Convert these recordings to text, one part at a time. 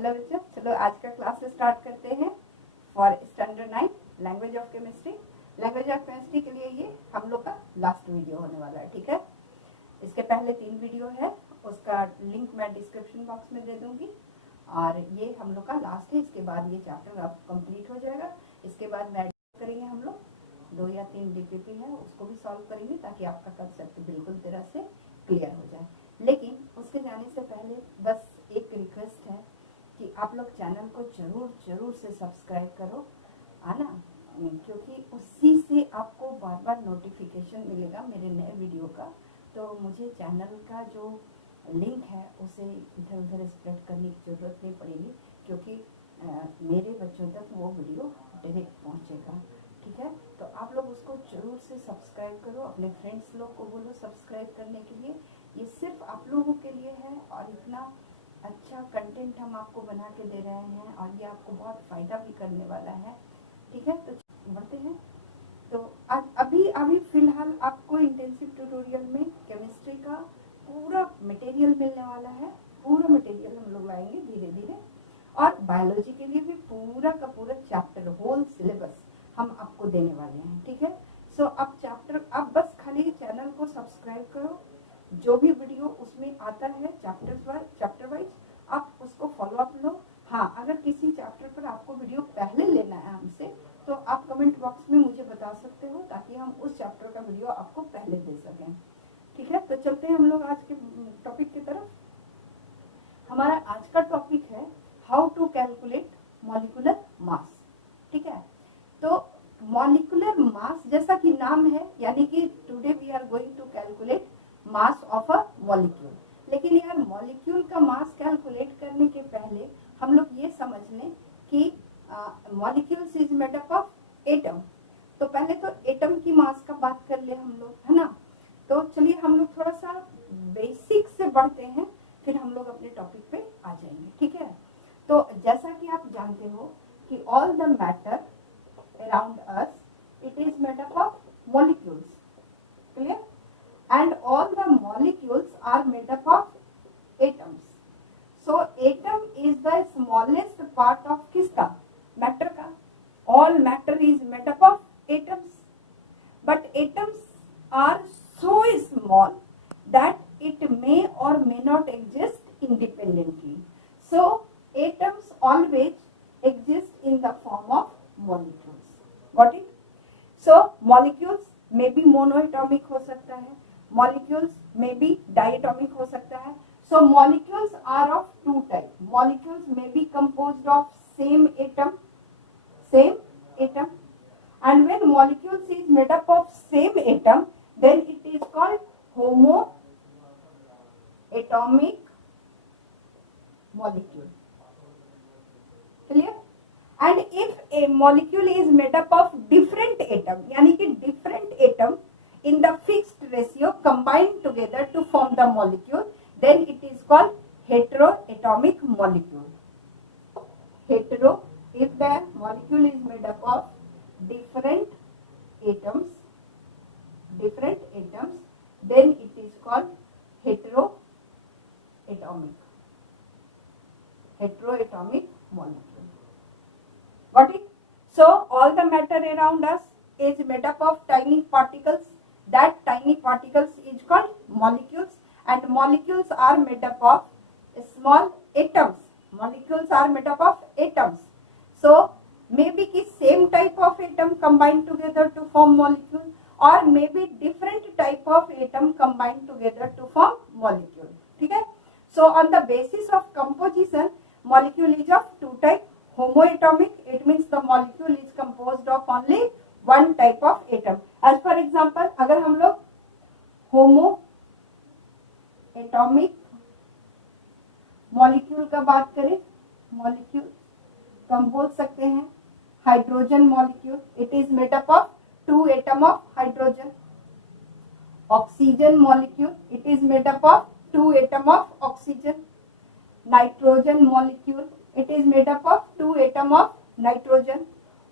Hello बच्चों, चलो आज का क्लास स्टार्ट करते हैं for standard 9 language of chemistry. Language of chemistry के लिए ये हम लोग का लास्ट वीडियो होने वाला है, ठीक है। इसके पहले 3 वीडियो है, उसका लिंक मैं डिस्क्रिप्शन बॉक्स में दे दूंगी और ये हम लोग का लास्ट है। इसके बाद ये चैप्टर अब कंप्लीट हो जाएगा। इसके बाद मैं करेंगे हम लोग 2 या 3 डीपीपी है, उसको भी सॉल्व करेंगे ताकि आपका कंसेप्ट बिल्कुल तरह से क्लियर हो जाए। लेकिन उसके जाने से पहले बस एक रिक्वेस्ट है कि आप लोग चैनल को जरूर से सब्सक्राइब करो, है ना, क्योंकि उसी से आपको बार बार नोटिफिकेशन मिलेगा मेरे नए वीडियो का। तो मुझे चैनल का जो लिंक है उसे इधर उधर स्प्रेड करने की ज़रूरत नहीं पड़ेगी, क्योंकि मेरे बच्चों तक वो वीडियो डायरेक्ट पहुंचेगा, ठीक है। तो आप लोग उसको जरूर से सब्सक्राइब करो, अपने फ्रेंड्स लोग को बोलो सब्सक्राइब करने के लिए। ये सिर्फ आप लोगों के लिए है और इतना अच्छा कंटेंट हम आपको बना के दे रहे हैं और ये आपको बहुत फ़ायदा भी करने वाला है, ठीक है। तो बढ़ते हैं। तो आज अभी फ़िलहाल आपको इंटेंसिव ट्यूटोरियल में केमिस्ट्री का पूरा मटेरियल मिलने वाला है। पूरा मटेरियल हम लोग लाएंगे धीरे धीरे, और बायोलॉजी के लिए भी पूरा का पूरा चैप्टर होल सिलेबस हम आपको देने वाले हैं, ठीक है। सो अब चैप्टर, अब बस खाली चैनल को सब्सक्राइब करो, जो भी वीडियो उसमें आता है चैप्टर वाइज आप उसको फॉलो अप लो। हाँ, अगर किसी चैप्टर पर आपको वीडियो पहले लेना है हमसे तो आप कमेंट बॉक्स में मुझे बता सकते हो, ताकि हम उस चैप्टर का वीडियो आपको पहले दे सकें, ठीक है। तो चलते हैं हम लोग आज के टॉपिक की तरफ। हमारा आज का टॉपिक है how to calculate molecular mass, ठीक है। तो मॉलिक्यूलर मास जैसा कि नाम है, यानी कि today we are going to calculate mass of a molecule. लेकिन यार मॉलिक्यूल का मास कैलकुलेट करने के पहले हम लोग ये समझ लें कि molecules is made up of atom. तो पहले तो एटम की मास का बात कर ले हम लोग, है ना। तो चलिए हम लोग थोड़ा सा बेसिक से बढ़ते हैं, फिर हम लोग अपने टॉपिक पे आ जाएंगे, ठीक है। तो जैसा कि आप जानते हो कि all the matter around us it is made up of molecules, clear, and all the molecules are made up of atoms. So atom is the smallest part of किसका, matter का। all matter is made up of atoms, but atoms are so small that it may or may not exist independently. So atoms always exist in the form of molecules. Got it? So molecules may be monoatomic हो सकता है, molecules may be diatomic हो सकता है। So molecules are of 2 types. Molecules may be composed of same atom, and when molecules is made up of same atom, then it is called homoatomic molecule. Clear? And if a molecule is made up of different atom, यानी कि different atom in the fixed ratio combined together to form the molecule, then it is called heteroatomic molecule. If the molecule is made up of different atoms, then it is called heteroatomic molecule. Got it? So all the matter around us is made up of tiny particles. That tiny particles is called molecules, and molecules are made up of small atoms. So maybe ki same type of atom combined together to form molecule, or maybe different type of atom combined together to form molecule, ठीक है। So on the basis of composition, molecule is of 2 types. Homoatomic, it means the molecule is composed of only one type of atom. As for example, अगर हम लोग homoatomic molecule का बात करें, molecule हम बोल सकते हैं hydrogen molecule, it is made up of 2 atom of hydrogen. Oxygen molecule, it is made up of 2 atom of oxygen. Nitrogen molecule, it is made up of 2 atom of nitrogen.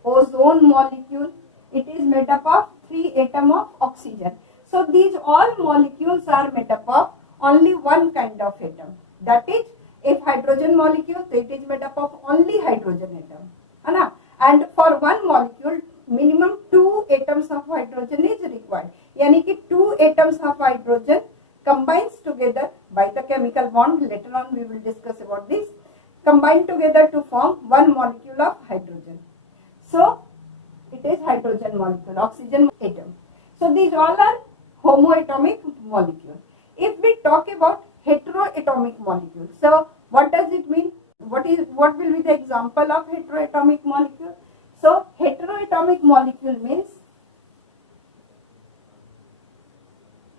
Ozone molecule, it is made up of 3 atom of oxygen. So these all molecules are made up of only one kind of atom, that is If hydrogen molecule, तो it is made up of only hydrogen atom, है ना. And for one molecule minimum 2 atoms of hydrogen is required. यानी कि 2 atoms of hydrogen combines together by the chemical bond. Later on we will discuss about this. Combine together to form one molecule of hydrogen. So it is hydrogen molecule, oxygen atom. So these all are homoatomic molecules. If we talk about heteroatomic molecules, so what does it mean? What will be the example of heteroatomic molecule? So heteroatomic molecule means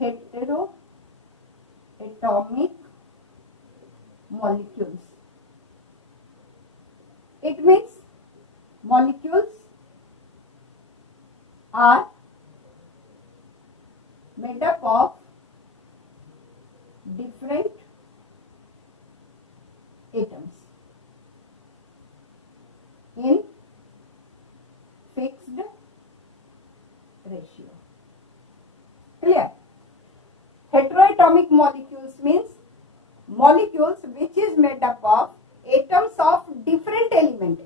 heteroatomic molecules. It means molecules are made up of different atoms in fixed ratio. Clear? Heteroatomic molecules means molecules which is made up of atoms of different element,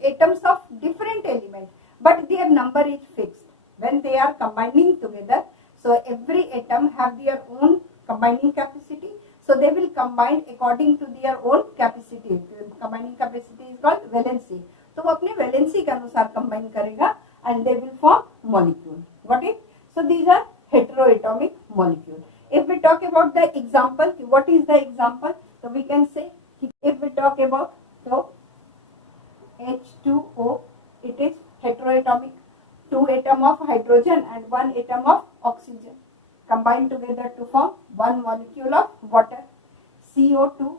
but their number is fixed when they are combining together. So every atom have their own combining capacity. So they will combine according to their own capacity. Combining capacity is called valency. तो वो अपने valency के अनुसार combine करेगा and they will form molecule. Got it? So these are heteroatomic molecule. If we talk about the example, what is the example? So we can say, if we talk about so H2O, it is heteroatomic. 2 atom of hydrogen and 1 atom of oxygen combine together to form one molecule of water. CO2,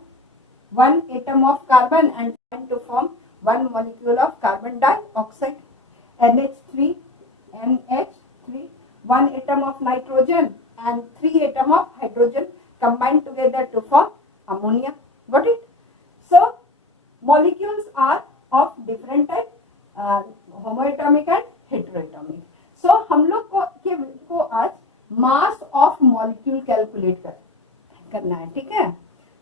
1 atom of carbon and to form one molecule of carbon dioxide. NH3, 1 atom of nitrogen and 3 atom of hydrogen combine together to form ammonia. Got it? So molecules are of different type, homoatomic and heteroatomic. So हम लोग को आज mass of molecule calculate करना है, ठीक है.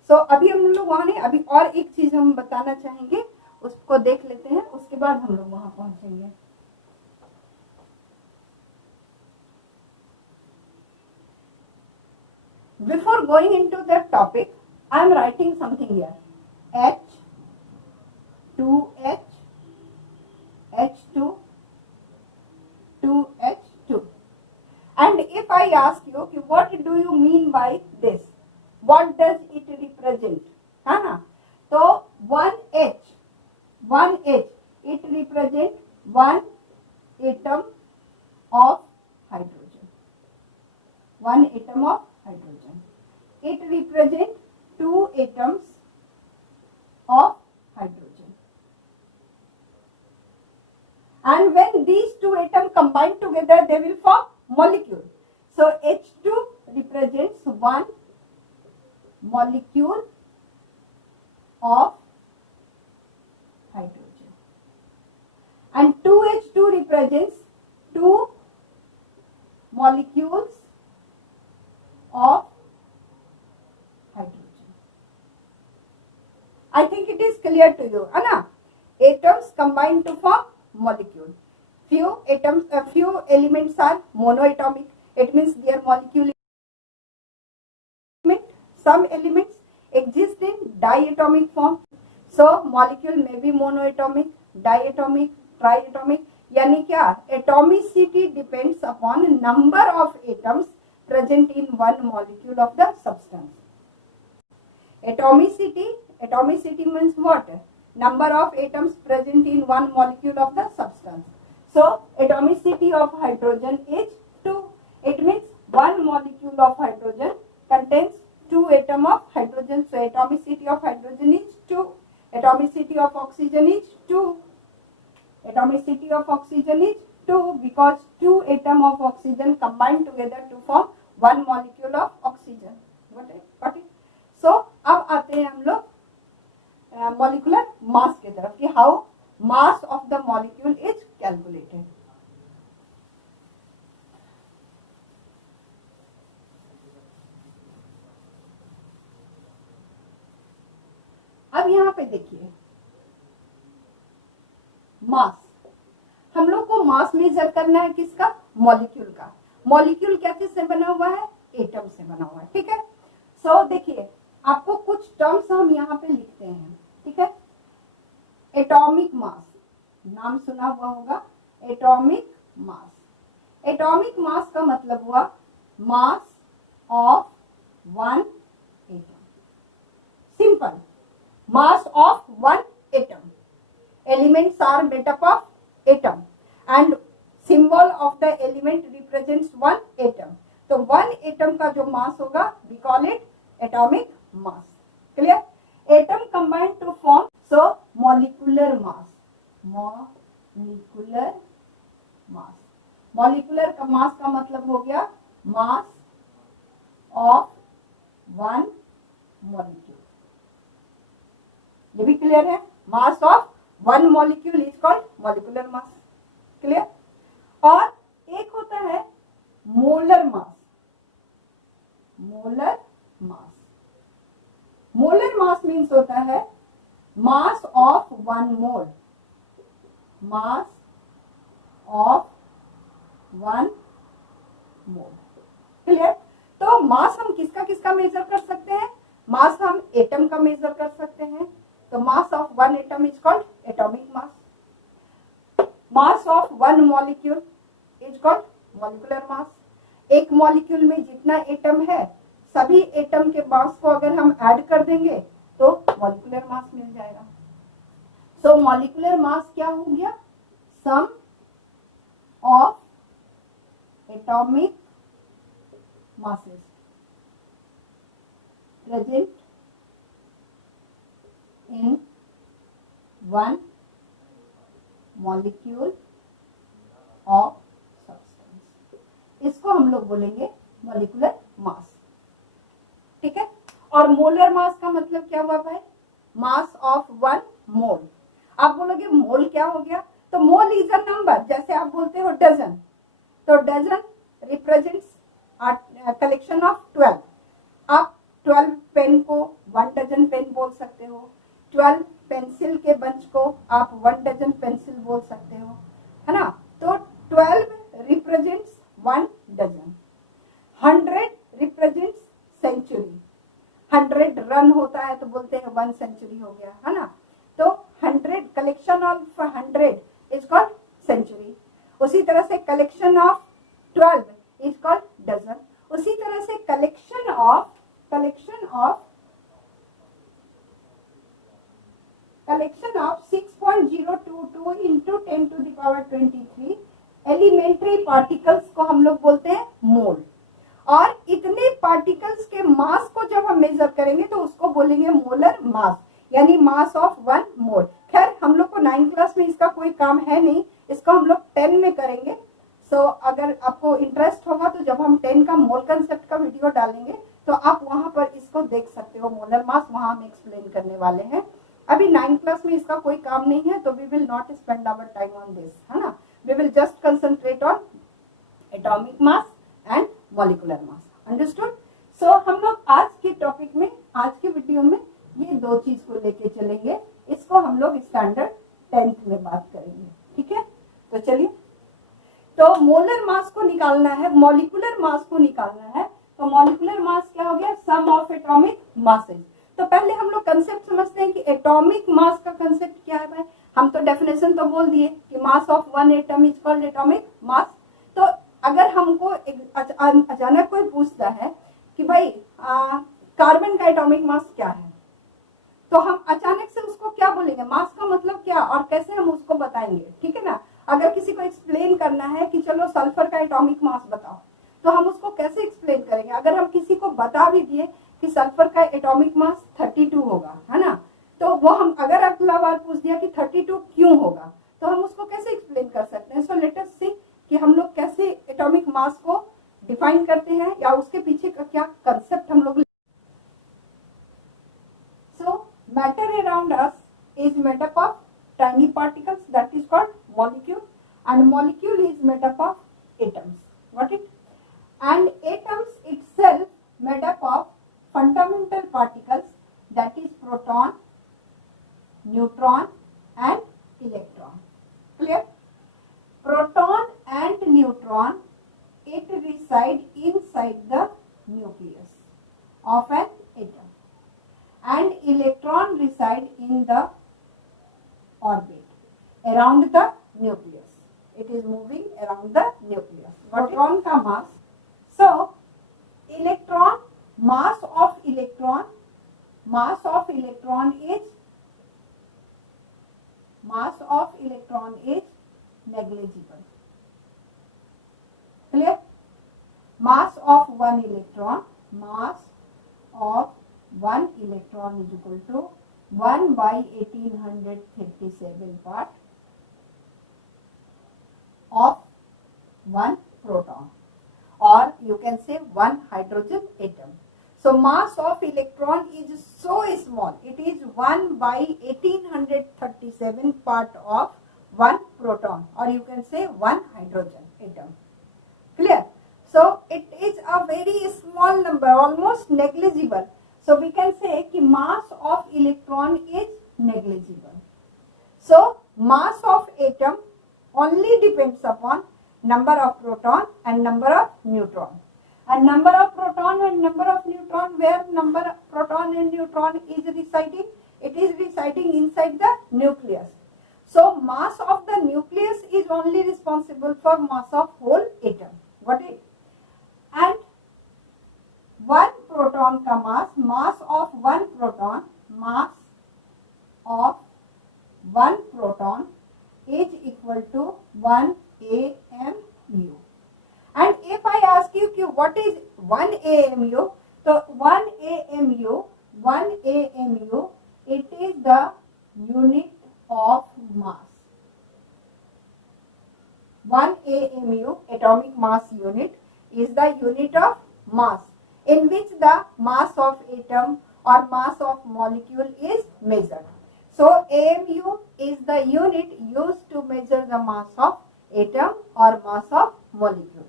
सो अभी हम लोग वहां नहीं, अभी और एक चीज हम बताना चाहेंगे, उसको देख लेते हैं, उसके बाद हम लोग वहां पहुंचेंगे. Before going into that topic, I am writing something here. H2H, H2, 2H2. And if I ask you, okay, what do you mean by this? What does it represent? So 1H, it represents 1 atom of hydrogen. 1 atom of hydrogen. It represents 2 atoms of hydrogen. And when these 2 atoms combine together, they will form molecule. So H2 represents 1 molecule of hydrogen. And 2H2 represents 2 molecules of hydrogen. I think it is clear to you, Anna. Atoms combine to form molecule. Few elements are monoatomic. It means their molecule. Some elements exist in diatomic form. So molecule may be monoatomic, diatomic, triatomic. यानी क्या? Atomicity depends upon number of atoms present in one molecule of the substance. Atomicity means what? Number of atoms present in one molecule of the substance. So atomicity of hydrogen is 2. It means one molecule of hydrogen contains 2 atoms of hydrogen. So atomicity of hydrogen is 2. Atomicity of oxygen is 2. Atomicity of oxygen is 2 because 2 atoms of oxygen combine together to form one molecule of oxygen. Got it? So अब आते हैं हम लोग molecular mass की तरफ कि how mass of the molecule is calculated. अब यहाँ पे देखिए मास, हम लोग को मास मेजर करना है किसका, मॉलिक्यूल का। मॉलिक्यूल क्या चीज से बना हुआ है, एटम से बना हुआ है, ठीक है। सो देखिए आपको कुछ टर्म्स हम यहाँ पे लिखते हैं, ठीक है। एटॉमिक मास, नाम सुना हुआ होगा एटॉमिक मास। एटॉमिक मास का मतलब हुआ mass of one atom, simple, mass of one atom. Elements are made up of atom and symbol of the element represents one atom. तो one atom का जो mass होगा we call it atomic mass. Clear? Atom combine to form so molecular mass. Molecular mass. Molecular का mass का मतलब हो गया mass of one molecule. ये भी clear है? Mass of one molecule is called molecular mass. Clear? और एक होता है molar mass. Molar mass, molar mass means होता है mass of one mole, mass of one mole. Clear? तो मास हम किसका किसका मेजर कर सकते हैं, मास हम एटम का मेजर कर सकते हैं। तो mass of one atom is called atomic mass. Mass of one molecule is called molecular mass. एक मॉलिक्यूल में जितना एटम है सभी एटम के मास को अगर हम ऐड कर देंगे तो मॉलिकुलर मास मिल जाएगा। सो मॉलिकुलर मास क्या हो गया, some of atomic masses present in one molecule of substance, इसको हम लोग बोलेंगे मॉलिकुलर मास, ठीक है। और मोलर मास का मतलब क्या हुआ भाई, मास ऑफ वन मोल। आप बोलोगे मोल क्या हो गया, तो मोल इज अ नंबर, जैसे आप बोलते हो डजन, तो डजन रिप्रेजेंट्स कलेक्शन ऑफ 12। आप 12 पेन को 1 डजन पेन बोल सकते हो, 12 पेंसिल के बंच को आप 1 डजन पेंसिल बोल सकते हो, है ना। तो 12 represents 1 dozen. 100 represents century. 100 run होता है तो बोलते हैं 1 सेंचुरी हो गया, है ना। तो 100 collection of 100 is called century. उसी तरह से collection of 12 is called dozen. उसी तरह से collection of 6.022 into 10 to the power 23 elementary particles को हम लोग बोलते हैं मोल। और इतने पार्टिकल्स के मास को जब हम मेजर करेंगे तो उसको बोलेंगे मोलर मास, यानी मास ऑफ वन मोल। खैर हम लोग को 9th क्लास में इसका कोई काम है नहीं, इसको हम लोग 10 में करेंगे। सो अगर आपको इंटरेस्ट होगा तो जब हम 10 का मोल कंसेप्ट का वीडियो डालेंगे तो आप वहां पर इसको देख सकते हो, मोलर मास वहां हम एक्सप्लेन करने वाले हैं। अभी 9th क्लास में इसका कोई काम नहीं है, तो we will not spend our time on this, है ना। We will just concentrate on atomic mass and molecular mass. Understood? So हम लोग आज के टॉपिक में, आज के वीडियो में ये दो चीज को लेके चलेंगे। इसको हम लोग स्टैंडर्ड 10th में बात करेंगे, ठीक है। तो चलिए, तो मोलर मास को निकालना है, मॉलिकुलर मास को निकालना है। तो मॉलिकुलर मास क्या हो गया, सम ऑफ एटॉमिक मासेस। तो पहले हम लोग कंसेप्ट समझते हैं कि एटॉमिक मास का कंसेप्ट क्या है भाई। हम तो डेफिनेशन तो बोल दिए कि mass of one atom is called atomic mass. तो अगर हमको अचानक कोई पूछता है कि भाई कार्बन का एटॉमिक मास क्या है, तो हम अचानक से उसको क्या बोलेंगे, मास का मतलब क्या और कैसे हम उसको बताएंगे, ठीक है ना। अगर किसी को एक्सप्लेन करना है कि चलो सल्फर का एटॉमिक मास बताओ, तो हम उसको कैसे एक्सप्लेन करेंगे। अगर हम किसी को बता भी दिए कि सल्फर का एटॉमिक मास 32 होगा, है ना, तो वो हम अगर अगला बार पूछ दिया कि 32 क्यों होगा, तो हम उसको कैसे एक्सप्लेन कर सकते हैं। सो लेट अस सी कि हम लोग कैसे एटॉमिक मास को डिफाइन करते हैं या उसके पीछे का क्या कंसेप्ट हम लोग। सो matter around us is made up of tiny particles, that is called molecule, and molecule is made up of atoms. Got it? And atoms itself made up of fundamental particles, that is proton, it resides inside the nucleus of an atom, and electron reside in the orbit around the nucleus. It is moving around the nucleus. Proton का mass. So electron, mass of electron is negligible. Clear? Mass of one electron is equal to 1 by 1837 part of one proton, or you can say one hydrogen atom. So mass of electron is so small, it is 1 by 1837 part of one proton, or you can say one hydrogen atom. Clear? So it is a very small number, almost negligible. So we can say कि mass of electron is negligible. So mass of atom only depends upon number of proton and number of neutron. And number of proton and number of neutron, where number of proton and neutron is residing? It is residing inside the nucleus. So mass of the nucleus is only responsible for mass of whole atom. Got it? And one proton का mass of one proton is equal to 1 AMU. And if I ask you what is 1 AMU, so 1 AMU, it is the unit of mass. 1 AMU, atomic mass unit, is the unit of mass in which the mass of atom or mass of molecule is measured. So AMU is the unit used to measure the mass of atom or mass of molecule.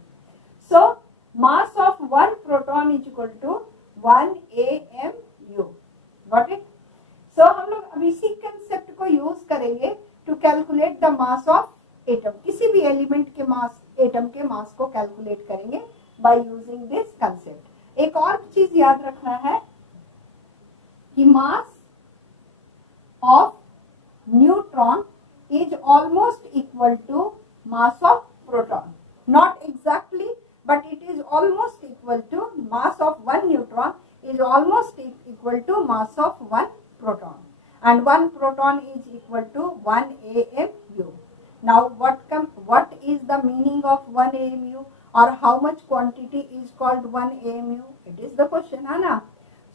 So mass of one proton is equal to 1 AMU. Got it? So हम लोग अब इसी concept को use करेंगे to calculate the mass of atom. किसी भी element के मास, atom के मास को कैलकुलेट करेंगे बाय यूजिंग दिस कंसेप्ट. एक और चीज याद रखना है कि मास of neutron is almost equal to mass of proton. Not exactly, but it is almost equal to mass of one neutron is almost equal to mass of one proton. And one proton is equal to 1 AMU. Now what is the meaning of 1 AMU, or how much quantity is called 1 AMU? It is the question, Anna.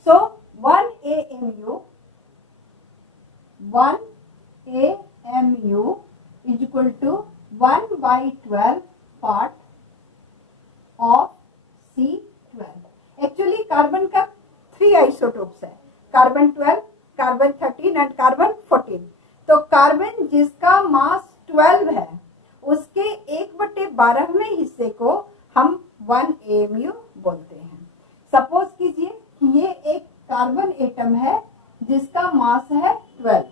So 1 AMU is equal to 1 by 12 part of C12. Actually carbon का 3 isotopes है, carbon 12, carbon 13 and carbon 14. तो carbon जिसका मास 12 है उसके 1/12वें हिस्से को हम 1 AMU बोलते हैं. सपोज कीजिए कि ये एक कार्बन एटम है जिसका मास है 12.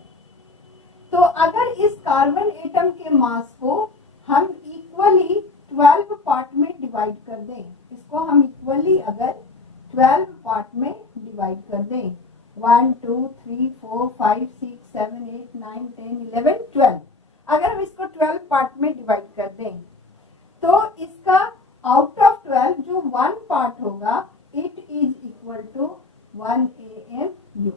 तो अगर इस कार्बन एटम के मास को हम इक्वली 12 पार्ट में डिवाइड कर दें, इसको हम इक्वली अगर 12 पार्ट में डिवाइड कर दें, 1 2 3 4 5 6 7 8 9 10 11 12, अगर हम इसको 12 पार्ट में डिवाइड कर दें तो इसका आउट ऑफ 12 जो 1 पार्ट होगा it is equal to 1 AMU.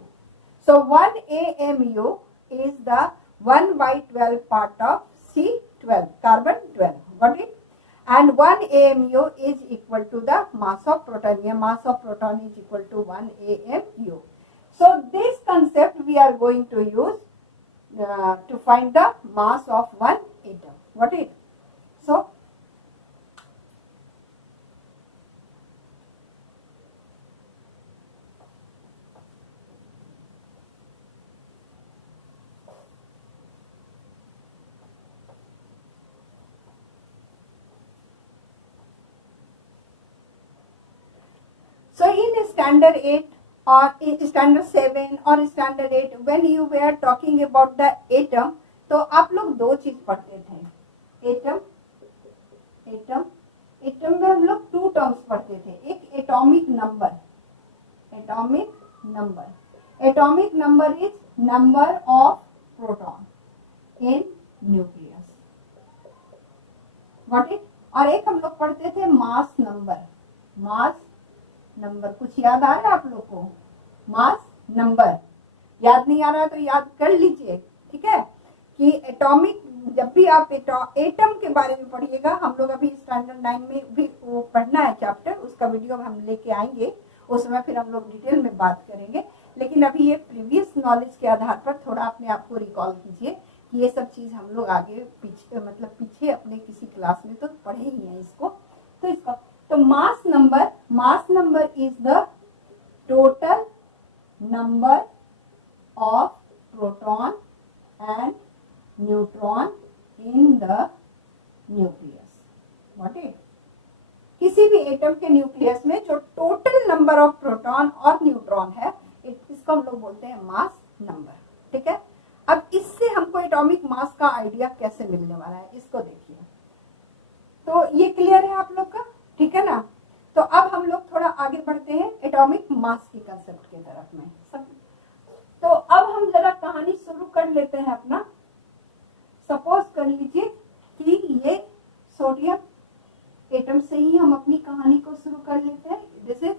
So 1 AMU is the 1 by 12 part of C12, carbon 12. Got it? And 1 AMU is equal to the mass of proton. Yeah, mass of proton is equal to 1 AMU. So this concept we are going to use to find the mass of one atom. Got it? So in standard 8 or in standard 7 or standard 8 when you were talking about the atom, तो आप लोग दो चीज पढ़ते थे, atom में हम पढ़ते थे, एक atomic number. Atomic number, atomic number is number of proton in nucleus, got it. और एक हम लोग पढ़ते थे मास नंबर। मास नंबर कुछ याद आ रहा है आप लोग को? मास नंबर याद नहीं आ रहा है तो याद कर लीजिए, ठीक है। कि एटॉमिक, जब भी आप एटम के बारे में पढ़िएगा, हम लोग अभी स्टैंडर्ड 9 में भी वो पढ़ना है चैप्टर, उसका वीडियो हम लेके आएंगे, उस समय फिर हम लोग डिटेल में बात करेंगे। लेकिन अभी ये प्रीवियस नॉलेज के आधार पर थोड़ा अपने आप को रिकॉल कीजिए कि ये सब चीज हम लोग आगे पीछे, मतलब पीछे अपने किसी क्लास में तो पढ़े ही हैं इसको। तो इसका तो mass number is the total number of proton and neutron in the nucleus, what it. किसी भी एटम के न्यूक्लियस में जो टोटल नंबर ऑफ प्रोटॉन और न्यूट्रॉन है, इसको हम लोग बोलते हैं मास नंबर, ठीक है। अब इससे हमको एटॉमिक मास का आइडिया कैसे मिलने वाला है, इसको देखिए। तो ये क्लियर है आप लोग का, ठीक है ना। तो अब हम लोग थोड़ा आगे बढ़ते हैं एटॉमिक मास की कंसेप्ट की तरफ में सब। तो अब हम जरा कहानी शुरू कर लेते हैं अपना। सपोज कर लीजिए कि ये सोडियम एटम से ही हम अपनी कहानी को शुरू कर लेते हैं। This is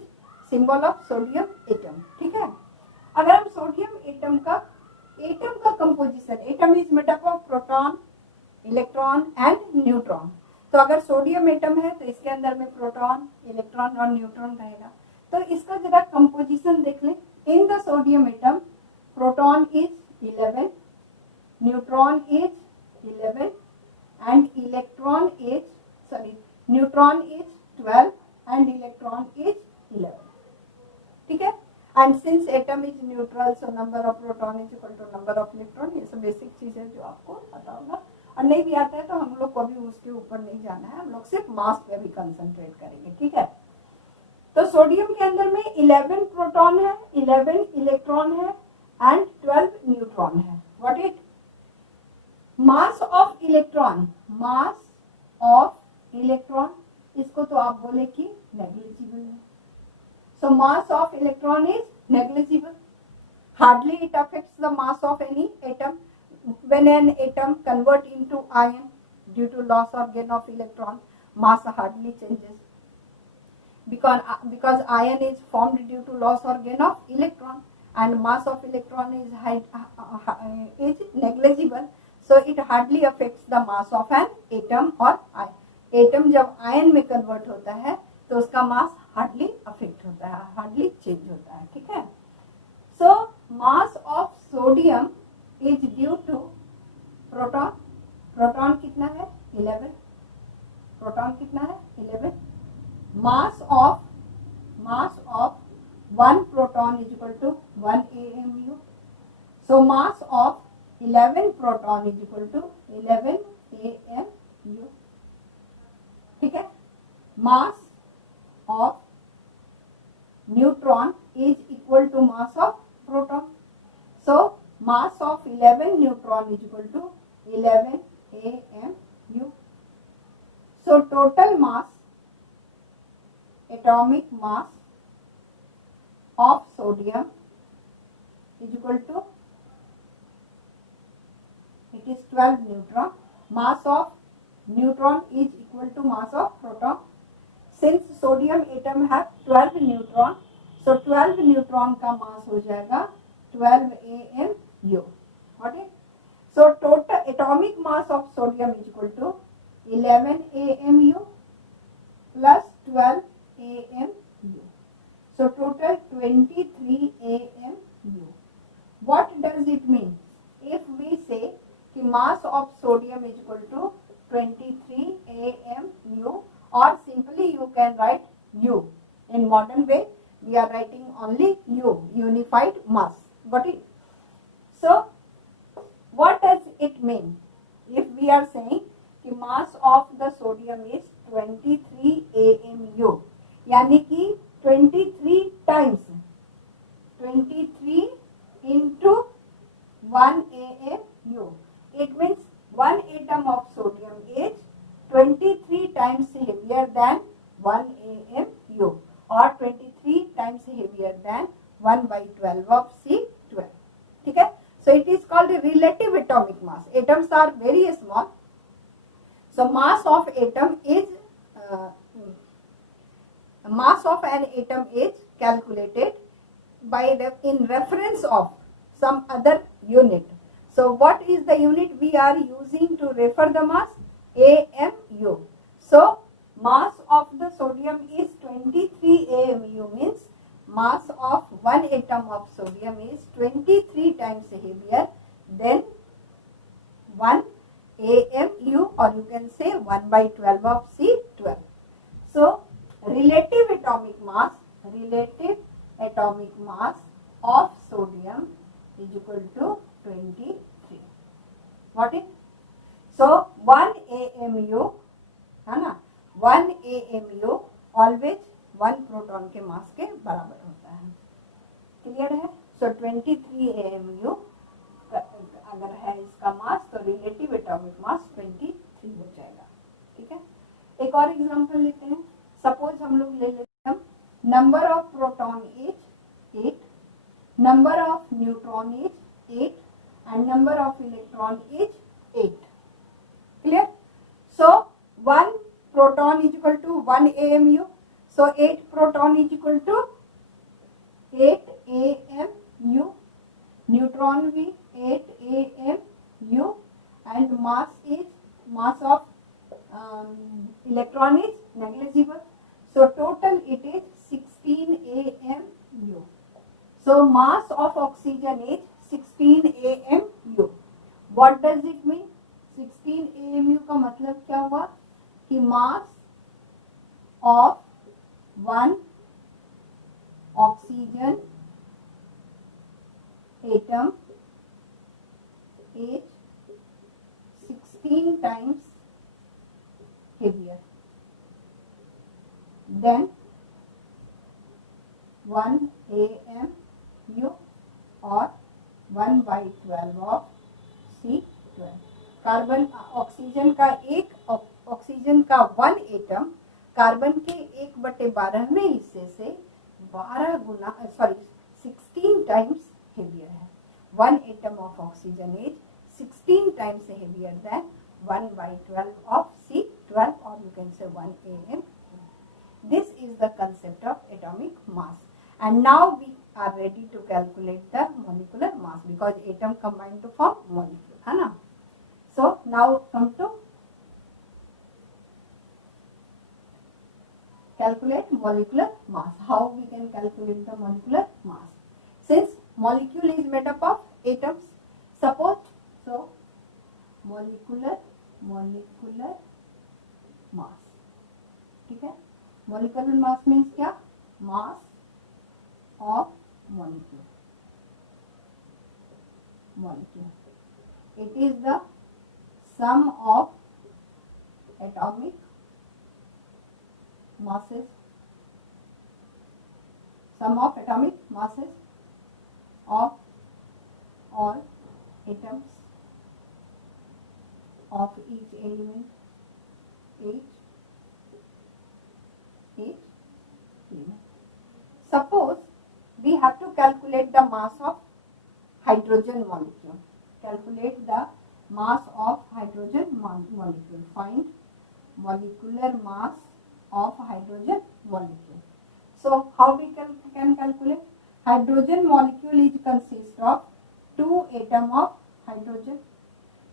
symbol of sodium atom, ठीक है। अगर हम सोडियम एटम का composition, atom is made up of proton, electron and neutron. तो अगर सोडियम एटम है तो इसके अंदर में प्रोटॉन, इलेक्ट्रॉन और न्यूट्रॉन रहेगा। तो इसका जरा कंपोजिशन देख लें। In the sodium atom proton is 11, neutron is 11 and electron is, sorry, neutron is 12 and electron is 11, ठीक है। and since atom is neutral so number of proton is equal to number of electron। ये सब basic चीज है जो आपको पता होगा, और नहीं भी आता है तो हम लोग को अभी उसके ऊपर नहीं जाना है, हम लोग सिर्फ मास पे भी कंसंट्रेट करेंगे, ठीक है। तो सोडियम के अंदर में 11 प्रोटॉन है, 11 इलेक्ट्रॉन है एंड 12 न्यूट्रॉन है, what it. Mass of electron, mass of electron, इसको तो आप बोले कि नेग्लिजिबल है। So mass of electron is negligible, hardly it affects the mass of any atom. When an atom convert into ion due to loss or gain of electron, mass hardly changes because ion is formed due to loss or gain of electron, and mass of electron is negligible, so it hardly affects the mass of an atom or ion। Atom जब ion में convert होता है तो उसका मास hardly affect होता है, hardly change होता है, ठीक है। So mass of sodium is due to proton. Proton कितना है? 11। प्रोटॉन कितना है? 11। Mass of 1 proton is equal to 1 AMU। So mass of 11 proton is equal to 11 AMU, ठीक है। Mass of neutron is equal to mass of proton. So mass of 11 neutron is equal to 11 AMU। So total mass, atomic mass of sodium is equal to, it is 12 neutron। Mass of neutron is equal to mass of proton। Since sodium atom have 12 neutron, so 12 neutron का mass हो जाएगा 12 AMU, got it। So total atomic mass of sodium is equal to 11 AMU plus 12 AMU, so total 23 AMU। What does it mean if we say कि mass of sodium is equal to 23 AMU, or simply you can write U। In modern way we are writing only U, unified mass, got it। So what does it mean if we are saying कि mass of the sodium is 23 AMU, यानी कि 23 times 23 into 1 AMU, it means 1 atom of sodium is 23 times heavier than 1 AMU। U or 23 times heavier than 1/12 of C12. ठीक है, so it is called a relative atomic mass. Atoms are very small, so mass of atom is mass of an atom is calculated by in reference of some other unit. So what is the unit we are using to refer the mass? AMU. So mass of the sodium is 23 AMU, means mass of one atom of sodium is 23 times heavier than 1 AMU, or you can say 1/12 of C12. So relative atomic mass of sodium is equal to 23. What is? So 1 AMU है ना, 1 AMU always 1 proton के मास के बराबर होता है. Clear है? सो 23 AMU अगर है इसका मास, तो रिलेटिव एटॉमिक मास 23 हो जाएगा. ठीक है, एक और एग्जांपल लेते हैं. सपोज हम लोग ले लेते हैं, number of proton is 8, number of neutron is 8 and number of electron is 8. Clear? So 1 proton is equal to 1 AMU. So 8 proton is equal to 8 AMU. Neutron भी 8 AMU and mass of electron is negligible. So total it is 16 AMU. So mass of oxygen is 16 AMU. What does it mean? 16 AMU का मतलब क्या हुआ कि mass of one oxygen atom is 16 times heavier than 1 AMU or 1/12 of C12. Carbon oxygen का 1 atom carbon के 1/12वें हिस्से से 16 times heavier है. 1 atom of oxygen is 16 times heavier than 1/12 of C12, or you can say 1 AMU. This is the concept of atomic mass. And now we are ready to calculate the molecular mass because atom combine to form molecule, है ना? So now come to calculate molecular mass. How we can calculate the molecular mass? Since molecule is made up of atoms, suppose so molecular mass. ठीक है, molecular mass means क्या? Mass of molecule. It is the sum of atomic masses of all atoms of each element. Suppose we have to calculate the mass of hydrogen molecule. Calculate the mass of hydrogen molecule. Find molecular mass of hydrogen molecule. So how we can calculate? Hydrogen molecule is consist of 2 atoms of hydrogen.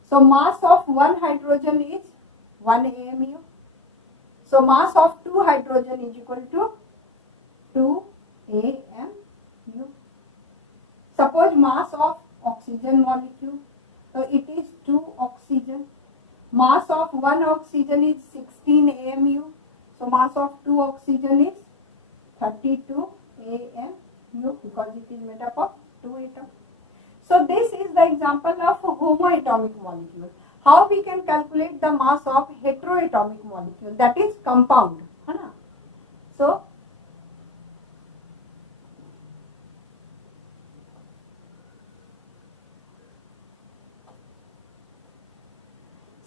So mass of 1 hydrogen is 1 AMU. So mass of 2 hydrogen is equal to 2 AMU. Suppose mass of oxygen molecule, so it is 2 oxygen. Mass of 1 oxygen is 16 AMU. So mass of 2 oxygen is 32 AMU because it is made up of 2 atoms. So this is the example of homoatomic molecule. How we can calculate the mass of heteroatomic molecule, that is compound, है ना? So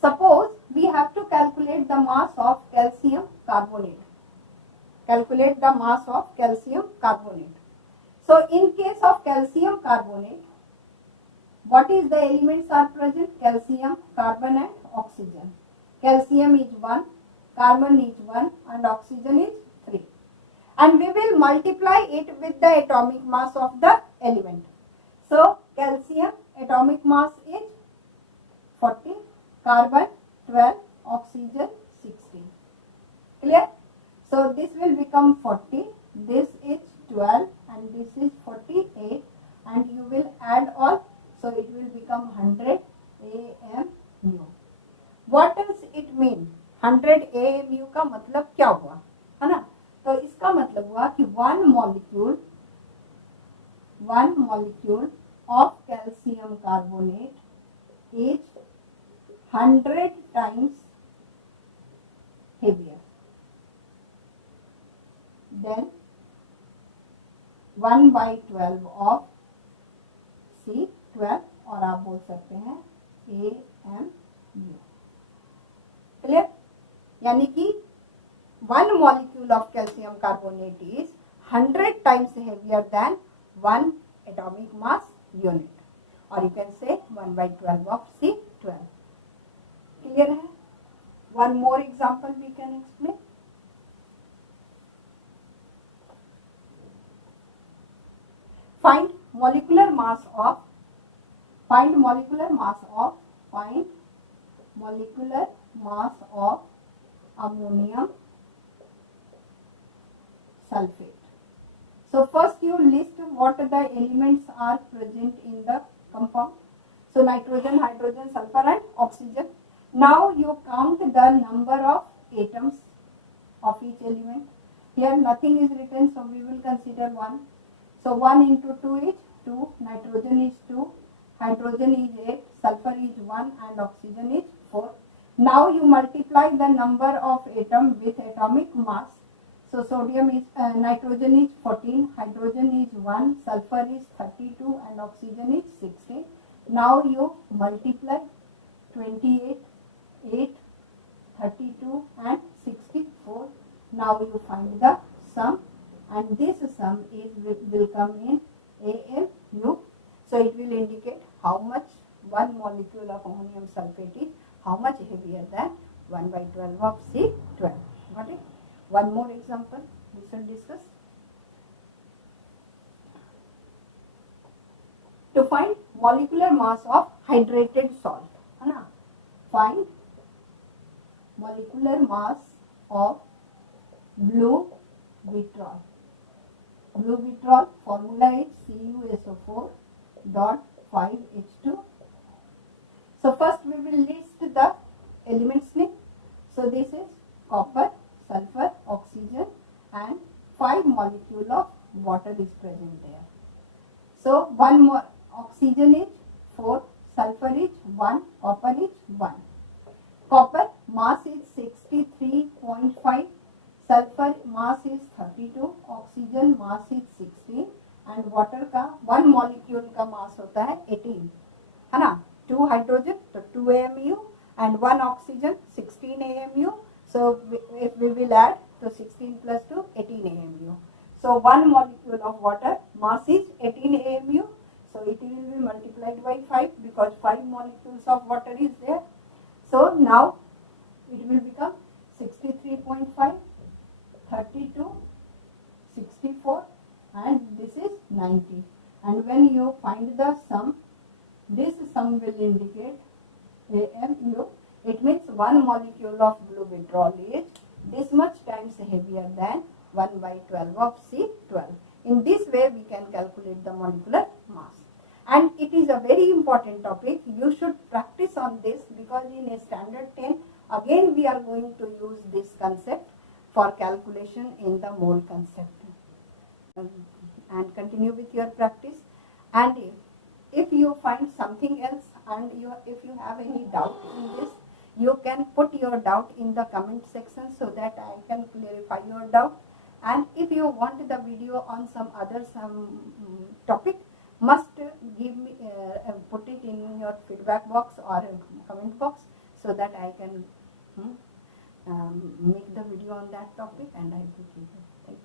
suppose we have to calculate the mass of calcium carbonate. calculate the mass of calcium carbonate. So in case of calcium carbonate, what is the elements are present? Calcium, carbon and oxygen. Calcium is 1, carbon is 1 and oxygen is 3. And we will multiply it with the atomic mass of the element. So calcium atomic mass is 40, carbon 12, oxygen 16. Clear? So this will become 40, this is 12 and this is 48 and you will add all, so it will become 100 AMU. What does it mean? 100 AMU का मतलब क्या हुआ, है ना? तो इसका मतलब हुआ कि one molecule of calcium carbonate is 100 times heavier than 1/12 of C12 और आप बोल सकते हैं AMU. क्लियर? यानी कि one molecule of calcium carbonate is 100 times heavier than 1 atomic mass unit, or you can say 1/12 of C12. Clear है? One more example we can explain. Find molecular mass of ammonium sulfate. So first you list what the elements are present in the compound. So nitrogen, hydrogen, sulfur and oxygen. Now you count the number of atoms of each element. Here nothing is written, so we will consider 1. So 1 into 2 is 2, nitrogen is 2, hydrogen is 8, sulfur is 1 and oxygen is 4. Now you multiply the number of atoms with atomic mass. So sodium is, nitrogen is 14, hydrogen is 1, sulfur is 32 and oxygen is 16. Now you multiply 28, 8, 32 and 64. Now you find the sum, and this sum will come in AMU. So it will indicate how much one molecule of ammonium sulfate is, how much heavier than 1/12 of C12. Got it? One more example we shall discuss. To find molecular mass of hydrated salt, है ना? Find molecular mass of blue vitriol. Blue vitriol formula is CuSO4.5H2. So first we will list the elements name. So this is copper, sulfur, oxygen and 5 molecule of water is present there. So one more oxygen is 4, sulfur is 1, copper is 1. Copper mass is 63.5, sulfur mass is 32, oxygen mass is 16 and water का 1 molecule का mass होता है 18, है ना? 2 hydrogen तो 2 AMU and 1 oxygen 16 AMU. So if we will add, so 16 plus 2 18 AMU. So 1 molecule of water mass is 18 AMU. So it will be multiplied by 5 because 5 molecules of water is there. So now it will become 63.5, 32, 64 and this is 90. And when you find the sum, this sum will indicate AMU. It means 1 molecule of blue vitriol is this much times heavier than 1/12 of C12. In this way we can calculate the molecular mass. And it is a very important topic. You should practice on this because in a standard 10 again we are going to use this concept for calculation in the mole concept. And continue with your practice. And if you find something else and if you have any doubt in this, you can put your doubt in the comment section so that I can clarify your doubt. And if you want the video on some other topic, must give me put it in your feedback box or comment box so that I can make the video on that topic and I will keep it. Thank you.